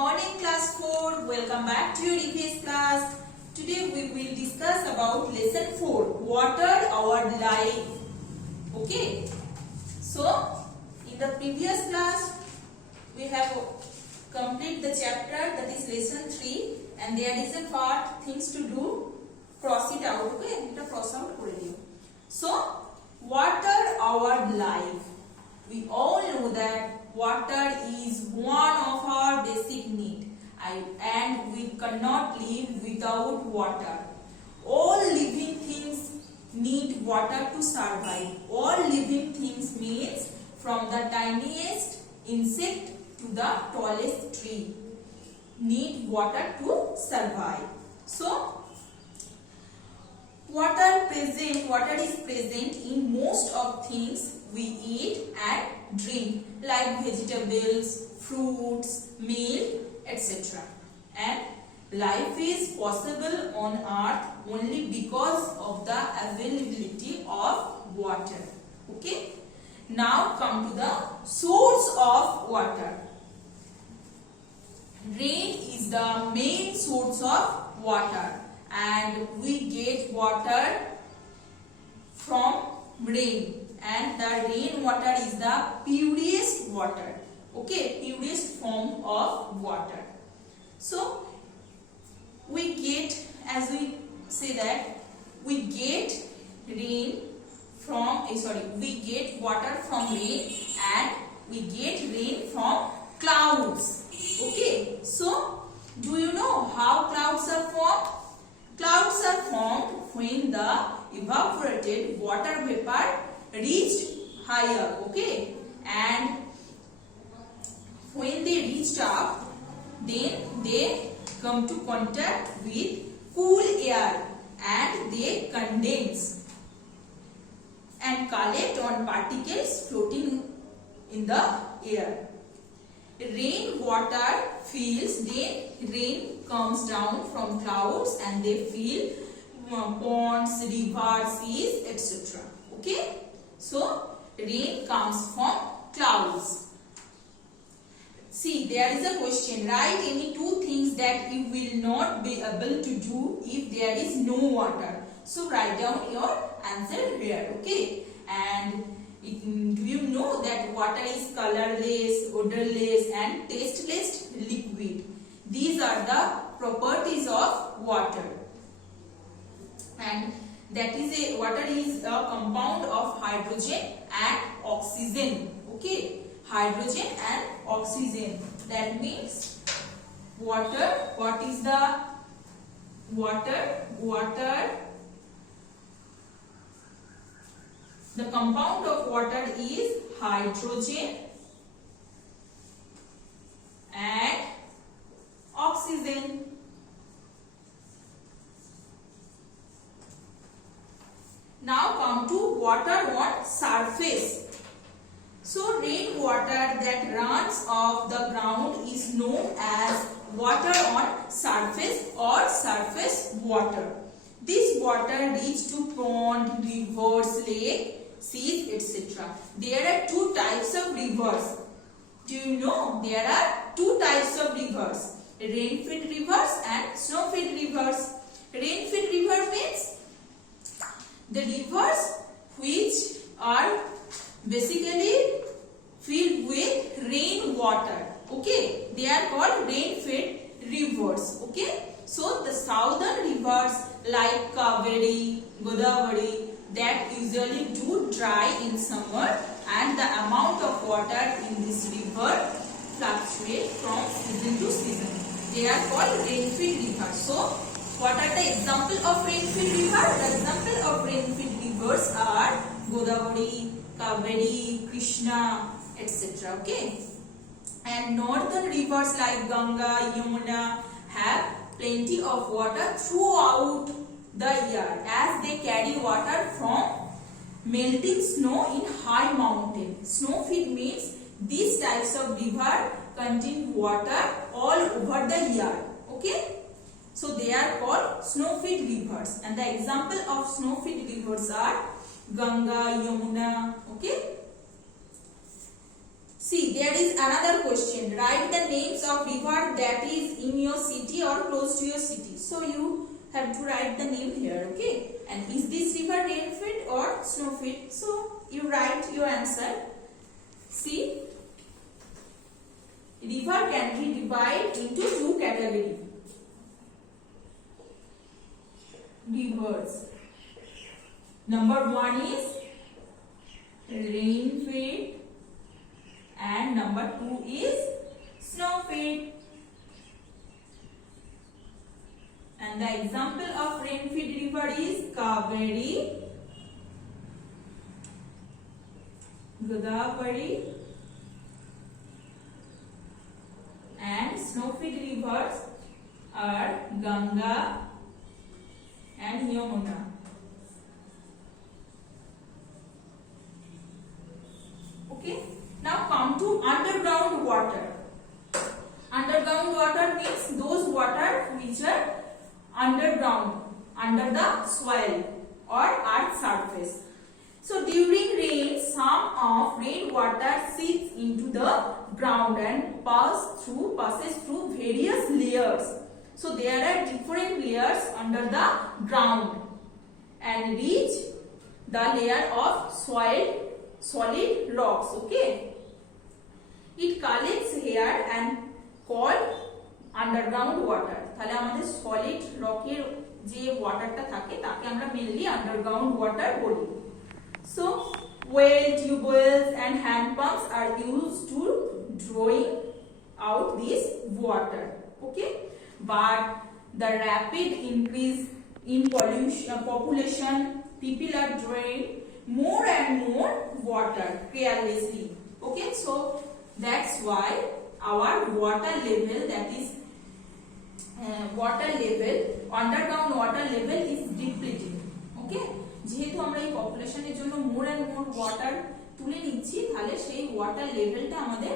morning class 4. Welcome back to your EVS class. Today we will discuss about lesson 4. Water our life. Okay. So in the previous class we have completed the chapter, that is lesson 3, and there is a part things to do. Cross it out. Okay. Eta cross out kore diyo. So water our life. We all know that water is one of our basic needs, and we cannot live without water. All living things need water to survive. All living things means from the tiniest insect to the tallest tree need water to survive. So water is present in most of things we eat and drink, like vegetables, fruits, milk, etc. And life is possible on earth only because of the availability of water. Okay. Now come to the source of water. Rain is the main source of water, and we get water from rain, and the rain water is the purest water. Okay, purest form of water. So we get, as we say that we get rain from we get water from rain, and we get rain from clouds. Okay, so do you know how clouds are formed? Clouds are formed when the evaporated water vapor reached higher, okay, and when they reached up, then they come to contact with cool air and they condense and collect on particles floating in the air. Rain water fills, then rain comes down from clouds and they fill ponds, rivers, seas, etc. Okay. So rain comes from clouds. See, there is a question. Write any two things that you will not be able to do if there is no water. So write down your answer here. Okay. And do you know that water is colorless, odorless and tasteless liquid? These are the properties of water. And that is water is a compound of hydrogen and oxygen. Okay, hydrogen and oxygen. That means water. What is the water? Water. The compound of water is hydrogen and oxygen. Now come to water on surface. So rainwater that runs off the ground is known as water on surface or surface water. This water reaches to pond, rivers, lake, seas, etc. There are two types of rivers. Do you know there are two types of rivers? Rain-fed rivers and snow-fed rivers. Rain-fed river means the rivers which are basically filled with rainwater. Okay, they are called rain-fed rivers. Okay, so the southern rivers like Kaveri, Godavari, that usually do dry in summer, and the amount of water in this river fluctuates from season to season. They are called rain-fed rivers. So what are the example of rain-fed river? The example of rain-fed rivers are Godavari, Kaveri, Krishna, etc. Okay. And northern rivers like Ganga, Yamuna have plenty of water throughout the year, as they carry water from melting snow in high mountain. Snow-fed means these types of river contain water all over the year. Okay. So they are called snow-fed rivers, and the example of snow-fed rivers are Ganga, Yamuna. Okay. See, there is another question. Write the names of river that is in your city or close to your city. So you have to write the name here, okay? And is this river rain-fed or snow-fed? So you write your answer. See, river can be divided into two categories. Rivers. Number one is rain-fed and number two is snow-fed. And the example of rain-fed river is Kaveri, Godavari, and snow-fed rivers are Ganga and Yamuna. Okay. Now come to underground water. Underground water means those water which are underground, under the soil or earth surface. So during rain, some of rainwater seeps into the ground and passes through various layers. So there are different layers under the ground and reach the layer of solid rocks. Okay. It collects here and called underground water. তাহলে আমাদের solid রকের যে ওয়াটারটা থাকে তাকে আমরা mainly underground water বলি। So well, tubewells and hand pumps are used to drawing out this water. Okay, but the rapid increase in population, people are drawing more and more water carelessly. Okay, so that's why our water level, that is underground water level is depleting. Okay, যেহেতু আমরা এই পপুলেশনের জন্য more and more water তুলে নিচ্ছি, তাহলে সেই water লেভেলটা আমাদের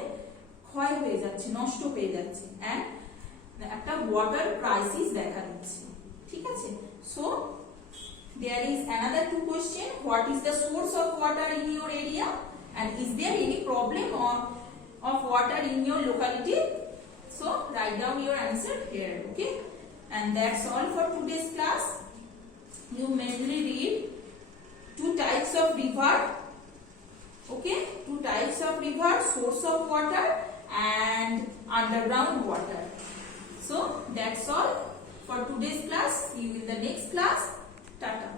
ক্ষয় হয়ে যাচ্ছে, নষ্ট হয়ে যাচ্ছে, এন্ড একটা ওয়াটার ক্রাইসিস দেখা দিচ্ছে। ঠিক আছে, so there is another two question. What is the source of water in your area and is there any problem of water in your locality? So write down your answer here. Okay, and that's all for today's class. You mainly read two types of river. Okay, two types of river, source of water and underground water. So that's all for today's class. See you in the next class. Tata.